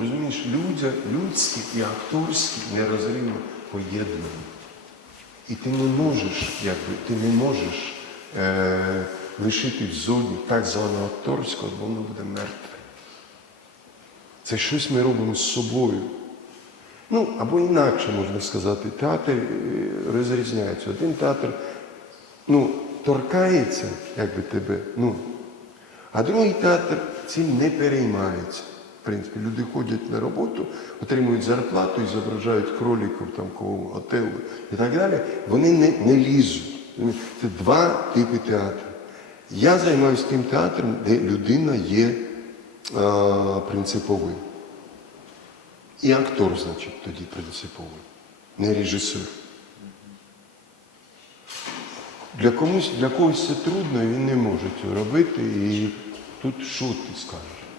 розумієш, людя, людське і акторське нерозривно поєднані. І ти не можеш, якби, ти не можеш е, лишити в зоні так званого акторського, бо воно буде мертве. Це щось ми робимо з собою. Ну, або інакше можна сказати, театр е, розрізняється. Один театр ну, торкається, якби тебе, ну, а другий театр цим не переймається. В принципі, люди ходять на роботу, отримують зарплату і зображають кроліків, там кого і так далі. Вони не, не лізуть. Це два типи театру. Я займаюся тим театром, де людина є а, принциповим. І актор, значить, тоді принциповий, не режисер. Для комусь, для когось це трудно, він не може цього робити. І тут що ти скажеш?